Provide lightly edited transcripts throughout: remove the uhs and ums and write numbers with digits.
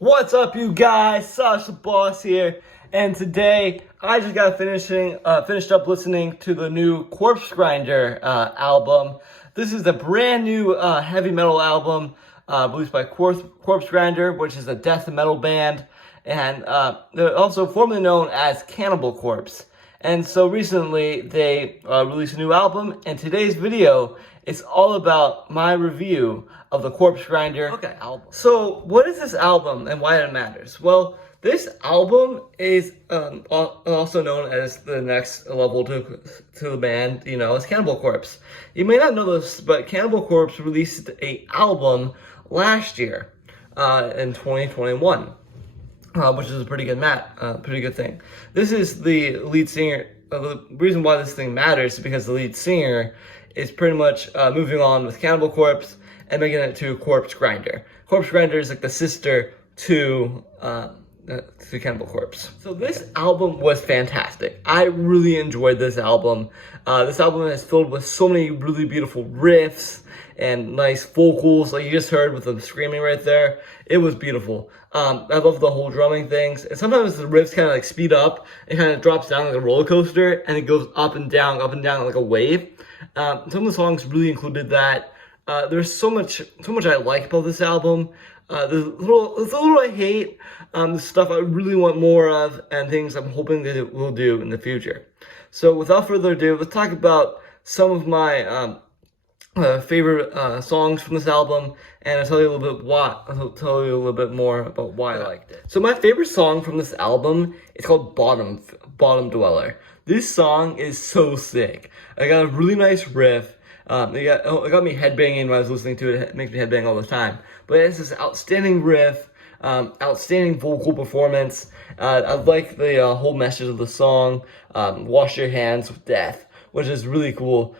What's up, you guys? Sasha Boss here, and today I just got finished up listening to the new Corpsegrinder album. This is the brand new heavy metal album released by Corpsegrinder, which is a death metal band, and they're also formerly known as Cannibal Corpse. And so recently they released a new album, and today's video is all about my review of the Corpsegrinder album. So what is this album and why it matters? Well, this album is also known as the next level to the band, as Cannibal Corpse. You may not know this, but Cannibal Corpse released an album last year in 2021. Which is a pretty good thing. This is the lead singer. The reason why this thing matters is because the lead singer is pretty much moving on with Cannibal Corpse and making it to Corpsegrinder. Corpsegrinder is like the sister to Cannibal Corpse. So this album was fantastic. I really enjoyed this album. This album is filled with so many really beautiful riffs and nice vocals, like you just heard with them screaming right there. It was beautiful. I love the whole drumming things. And sometimes the riffs kind of like speed up. It kind of drops down like a roller coaster, and it goes up and down like a wave. Some of the songs really included that. There's so much I like about this album. There's a little I hate. The stuff I really want more of, and things I'm hoping that it will do in the future. So without further ado, let's talk about some of my favorite songs from this album, and I'll tell you a little bit more about why I liked it. So my favorite song from this album is called Bottom Dweller. This song is so sick. I got a really nice riff. It got me headbanging when I was listening to it. It makes me headbang all the time. But it's this outstanding riff, outstanding vocal performance. I like the whole message of the song, wash your hands with death, which is really cool.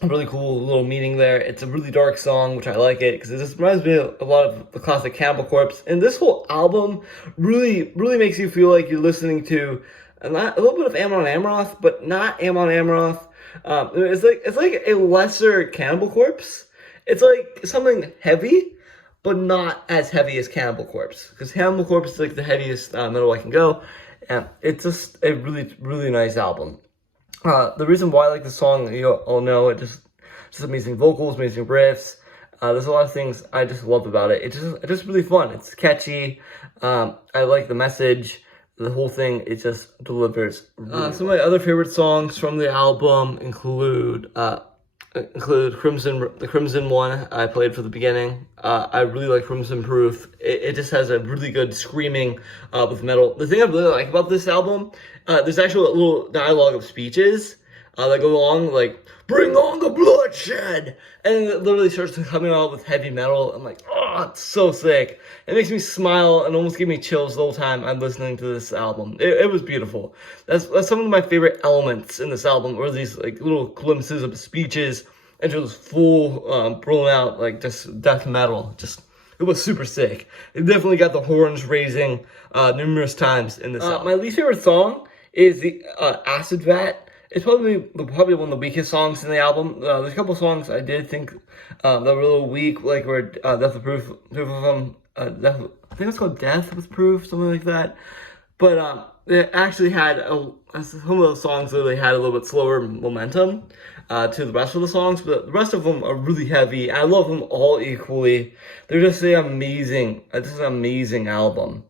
A really cool little meaning there. It's a really dark song, which I like it because it just reminds me of a lot of the classic Cannibal Corpse. And this whole album really makes you feel like you're listening to a little bit of Amon Amarth, but not Amon Amarth. It's like a lesser Cannibal Corpse. It's like something heavy, but not as heavy as Cannibal Corpse, because Cannibal Corpse is like the heaviest metal I can go, and it's just a really nice album. The reason why I like the song, you all know, it just amazing vocals, amazing riffs. There's a lot of things I just love about it. It's just really fun. It's catchy. I like the message. The whole thing, it just delivers. Some of my other favorite songs from the album include the Crimson one I played for the beginning. I really like Crimson Proof. It just has a really good screaming with metal. The thing I really like about this album, there's actually a little dialogue of speeches that go along, like, bring on the bloodshed! And it literally starts coming out with heavy metal. I'm like, oh, it's so sick. It makes me smile and almost give me chills the whole time I'm listening to this album. It was beautiful. That's some of my favorite elements in this album, or these like little glimpses of speeches into this full, blown out, like, just death metal. It was super sick. It definitely got the horns raising numerous times in this album. My least favorite song is the Acid Vat. It's probably one of the weakest songs in the album. There's a couple songs I did think that were a little weak, like where Death with Proof of them. I think it's called Death with Proof, something like that. But it actually had some of those songs literally had a little bit slower momentum to the rest of the songs, but the rest of them are really heavy. I love them all equally. They're just an amazing album.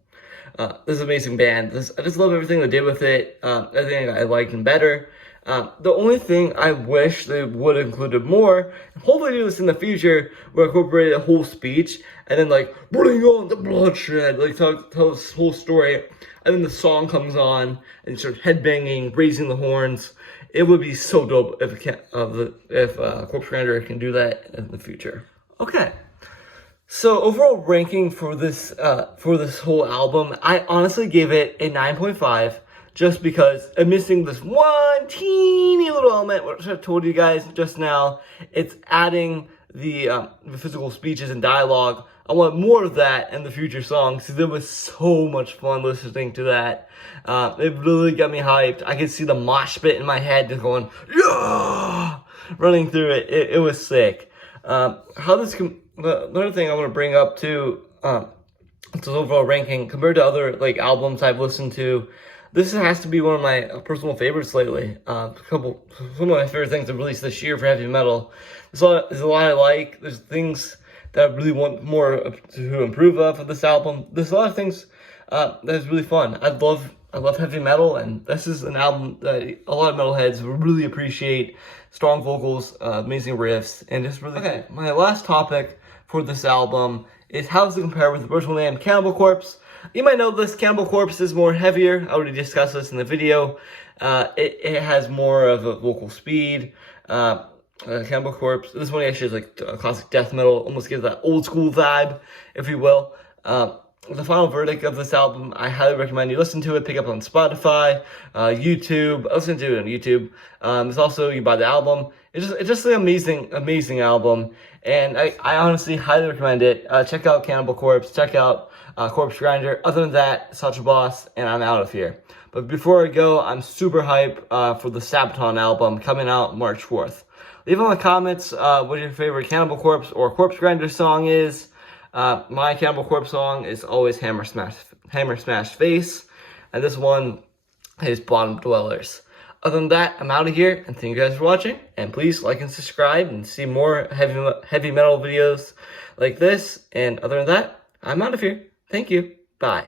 This is an amazing band. I just love everything they did with it. Everything I liked and better. The only thing I wish they would have included more, and hopefully do this in the future, where incorporate a whole speech, and then like, bring on the bloodshed, like tell this whole story, and then the song comes on, and you start headbanging, raising the horns. It would be so dope if Corpsegrinder can do that in the future. Okay. So overall ranking for this whole album, I honestly gave it a 9.5, just because I'm missing this one teeny little element, which I told you guys just now. It's adding the physical speeches and dialogue. I want more of that in the future songs, because it was so much fun listening to that. It really got me hyped. I could see the mosh pit in my head just going, yeah, running through it. It was sick. The other thing I want to bring up too its overall ranking compared to other like albums I've listened to. This has to be one of my personal favorites lately. Some of my favorite things I've released this year for heavy metal. There's a lot I like. There's things that I really want more to improve of this album. There's a lot of things that's really fun. I love heavy metal, and this is an album that a lot of metalheads really appreciate. Strong vocals, amazing riffs, and just really okay. My last topic for this album is how does it compare with the original name Cannibal Corpse? You might know this, Cannibal Corpse is more heavier. I already discussed this in the video. It has more of a vocal speed. Cannibal Corpse, this one actually is like a classic death metal, almost gives that old school vibe, if you will. The final verdict of this album, I highly recommend you listen to it. Pick up on Spotify, YouTube. Listen to it on YouTube. It's also, you buy the album. It's just an amazing album. And I honestly highly recommend it. Check out Cannibal Corpse. Check out Corpsegrinder. Other than that, such a boss, and I'm out of here. But before I go, I'm super hyped for the Sabaton album coming out March 4th. Leave in the comments what your favorite Cannibal Corpse or Corpsegrinder song is. My Cannibal Corpse song is always Hammer Smash Face, and this one is Bottom Dwellers. Other than that, I'm out of here, and thank you guys for watching, and please like and subscribe and see more heavy metal videos like this, and other than that, I'm out of here. Thank you. Bye.